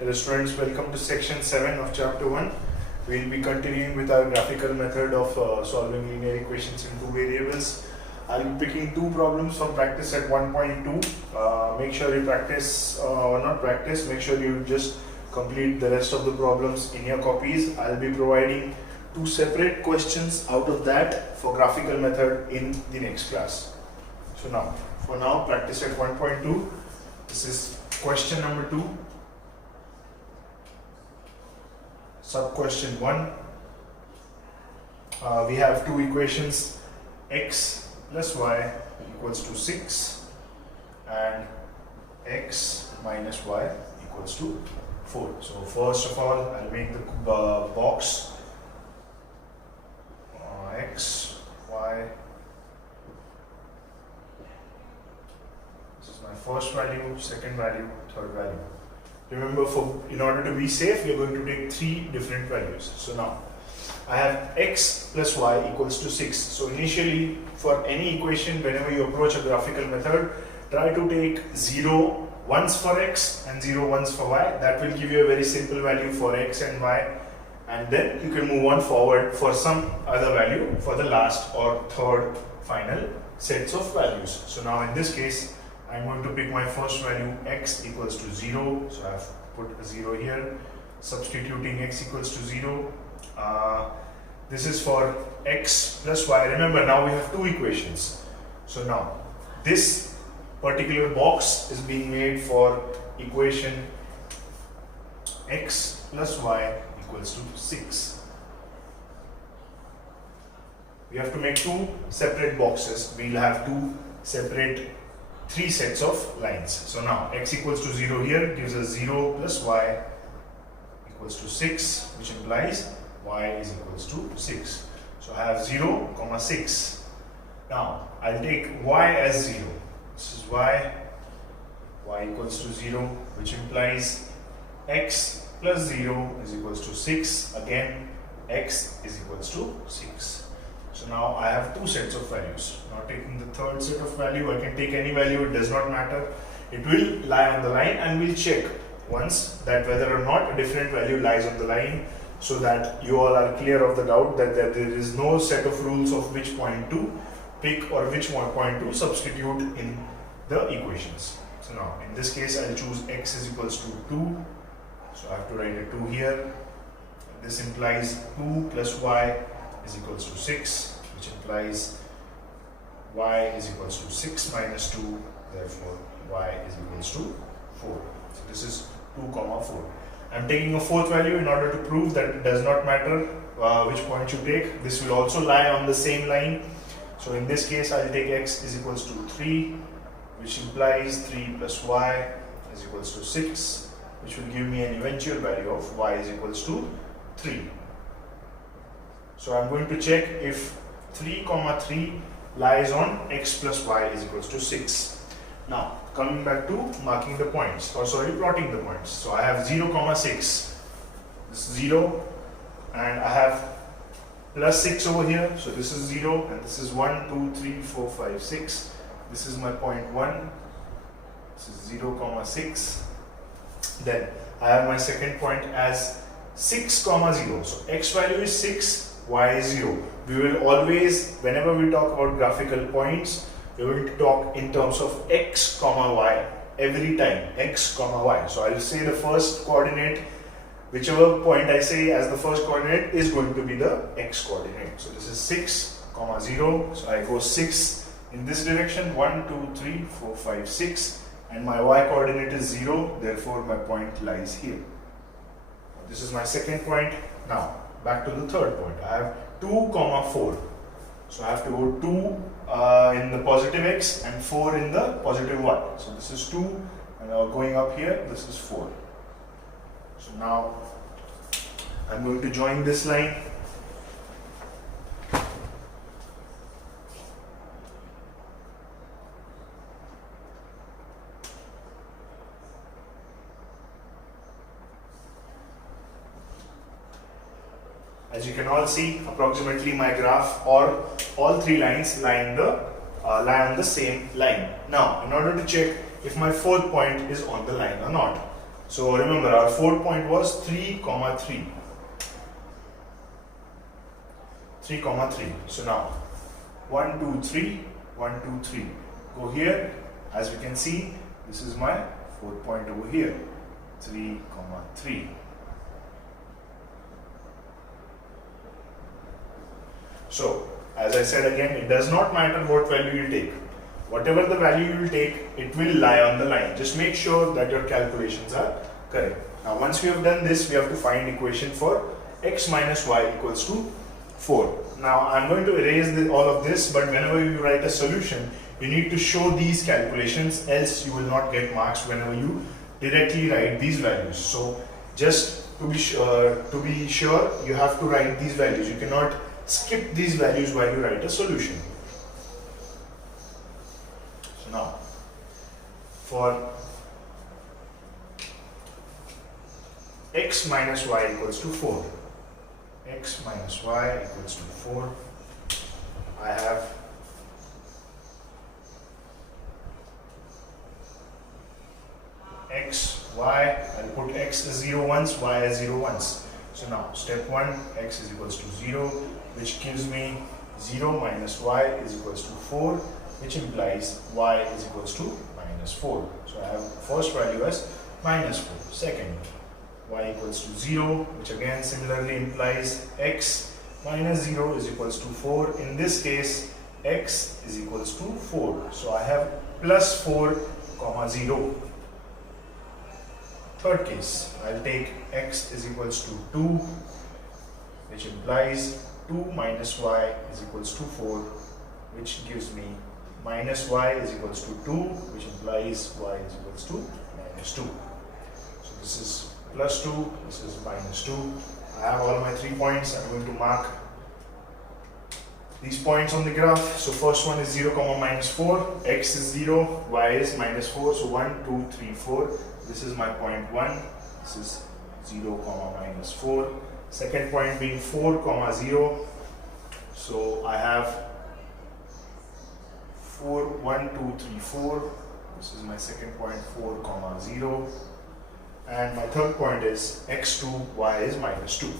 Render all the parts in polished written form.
Hello students, welcome to section 7 of chapter 1. We will be continuing with our graphical method of solving linear equations in two variables. I will be picking two problems from practice at 1.2. Make sure you practice or not practice, make sure you just complete the rest of the problems in your copies. I will be providing two separate questions out of that for graphical method in the next class. So now, for now, practice at 1.2. This is question number 2. Sub question 1. We have two equations, x plus y equals to 6 and x minus y equals to 4. So first of all, I'll make the box x, y. This is my first value, second value, third value. Remember, in order to be safe, we are going to take three different values. So now, I have x plus y equals to 6. So initially, for any equation, whenever you approach a graphical method, try to take 0 once for x and 0 once for y. That will give you a very simple value for x and y. And then you can move on forward for some other value for the last or third final sets of values. So now in this case, I'm going to pick my first value x equals to 0. So I have put a 0 here. Substituting x equals to 0. This is for x plus y. Remember, now we have two equations. So now this particular box is being made for equation x plus y equals to 6. We have to make two separate boxes. We'll have two separate three sets of lines. So now x equals to 0 here gives us 0 plus y equals to 6, which implies y is equals to 6. So I have 0, 6. Now I'll take y as 0. This is y equals to 0, which implies x plus 0 is equals to 6. Again, x is equals to 6. So now I have two sets of values. Now taking the third set of value, I can take any value, it does not matter. It will lie on the line and we'll check once that whether or not a different value lies on the line, so that you all are clear of the doubt that there is no set of rules of which point to pick or which point to substitute in the equations. So now in this case, I'll choose x is equals to 2. So I have to write a 2 here. This implies 2 plus y is equals to 6, which implies y is equals to 6 minus 2, therefore y is equals to 4. So this is 2, 4. I am taking a fourth value in order to prove that it does not matter which point you take. This will also lie on the same line. So in this case, I will take x is equals to 3, which implies 3 plus y is equals to 6, which will give me an eventual value of y is equals to 3. So I'm going to check if 3, 3 lies on x plus y is equals to 6. Now coming back to marking the points, or sorry, plotting the points. So I have 0, 6. This is 0, and I have plus 6 over here. So this is 0, and this is 1, 2, 3, 4, 5, 6. This is my point 1. This is 0, 6. Then I have my second point as 6, 0. So x value is 6. Y is 0. We will always, whenever we talk about graphical points, we will talk in terms of x, y every time, x, y. So I will say the first coordinate, whichever point I say as the first coordinate is going to be the x coordinate. So this is 6, 0. So I go 6 in this direction, 1, 2, 3, 4, 5, 6, and my y coordinate is 0. Therefore, my point lies here. This is my second point. Now back to the third point. I have 2, 4. So I have to go 2 in the positive x and 4 in the positive y. So this is 2, and now going up here, this is 4. So now I'm going to join this line. As you can all see, approximately my graph or all three lines lie on the same line. Now, in order to check if my fourth point is on the line or not, So remember, our 4th point was 3, 3. 3, 3. So now 1, 2, 3, 1, 2, 3. Go here. As we can see, this is my 4th point over here. 3, 3. So, as I said again, it does not matter what value you take. Whatever the value you will take, it will lie on the line. Just make sure that your calculations are correct. Now, once we have done this, we have to find equation for x minus y equals to 4. Now, I'm going to erase all of this, but whenever you write a solution, you need to show these calculations, else you will not get marks whenever you directly write these values. So, just to be sure, you have to write these values. You cannot skip these values while you write a solution. So now, for x minus y equals to 4, x minus y equals to 4, I have x, y, I'll put x as 0 once, y as 0 once. So now, step 1, x is equals to 0, which gives me 0 minus y is equals to 4, which implies y is equals to minus 4. So I have first value as minus 4. Second, y equals to 0, which again similarly implies x minus 0 is equals to 4. In this case, x is equals to 4. So I have plus 4, 0. Third case, I'll take x is equals to 2, which implies 2 minus y is equals to 4, which gives me minus y is equals to 2, which implies y is equals to minus 2. So this is plus 2, this is minus 2. I have all my 3 points. I'm going to mark these points on the graph. So first one is 0, minus 4, x is 0, y is minus 4. So 1, 2, 3, 4. This is my point 1. This is 0, minus 4. Second point being 4, 0. So I have 4, 1, 2, 3, 4. This is my second point, 4, 0. And my third point is x2, y is minus 2.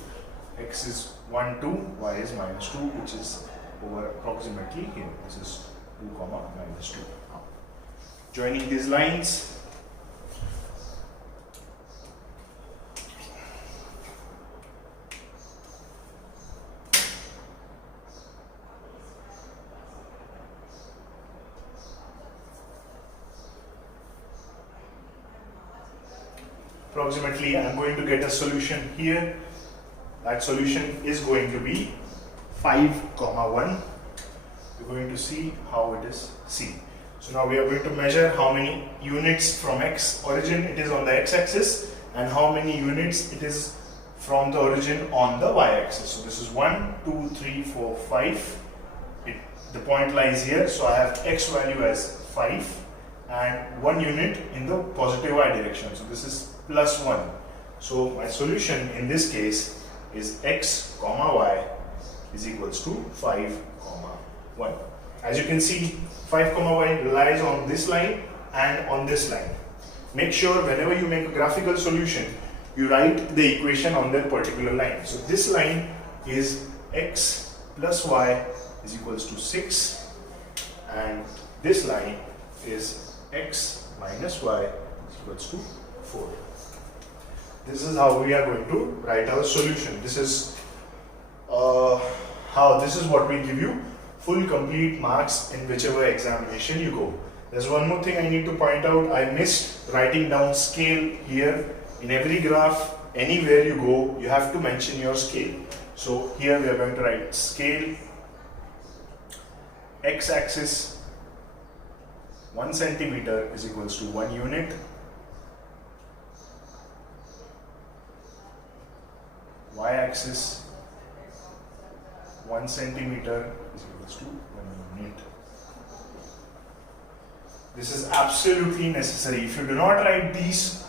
X is 1, 2, y is minus 2, which is over approximately here. This is 2, minus 2. Now, joining these lines, approximately I'm going to get a solution here. That solution is going to be 5, 1. We're going to see how it is seen. So now we are going to measure how many units from x origin it is on the x-axis and how many units it is from the origin on the y-axis. So this is 1, 2, 3, 4, 5. The point lies here, so I have x value as 5 and 1 unit in the positive y direction. So this is plus 1. So my solution in this case is x, y is equals to 5, 1. As you can see, 5, y lies on this line and on this line. Make sure whenever you make a graphical solution, you write the equation on that particular line. So this line is x plus y is equals to 6 and this line is x minus y is equals to 4. This is how we are going to write our solution. This is what will give you full complete marks in whichever examination you go. There's one more thing I need to point out. I missed writing down scale here. In every graph, anywhere you go, you have to mention your scale. So here we are going to write scale, x-axis 1 centimeter is equals to 1 unit, y-axis 1 centimeter is equals to 1 unit. This is absolutely necessary. If you do not write this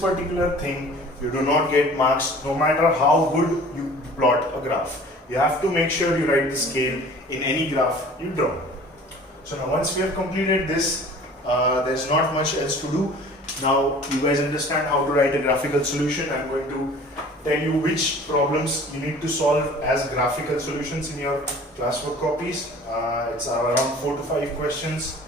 particular thing, you do not get marks no matter how good you plot a graph. You have to make sure you write the scale in any graph you draw. So now once we have completed this, there's not much else to do. Now you guys understand how to write a graphical solution. I'm going to tell you which problems you need to solve as graphical solutions in your classwork copies. It's around 4 to 5 questions.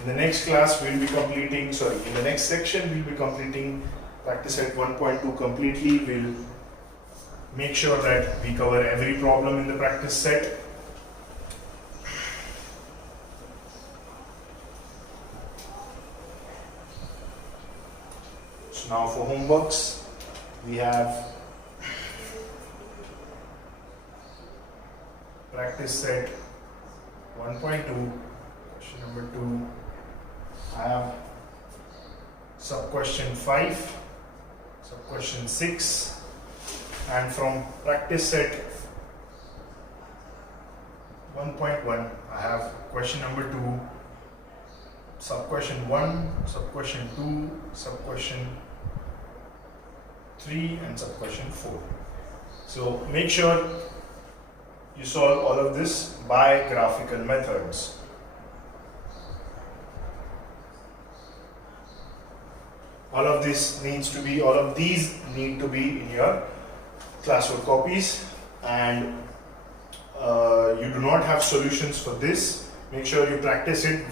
In the next class, in the next section, we'll be completing practice set 1.2 completely. We'll make sure that we cover every problem in the practice set. So now for homeworks, we have practice set 1.2, question number 2. I have sub question 5, sub question 6, and from practice set 1.1 I have question number 2, sub question 1, sub question 2, sub question 3, and sub question 4. So make sure you solve all of this by graphical methods. All of these need to be in your classwork copies, and you do not have solutions for this. Make sure you practice it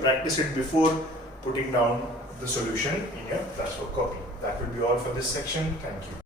practice it before putting down the solution in your classwork copy. That will be all for this section. Thank you.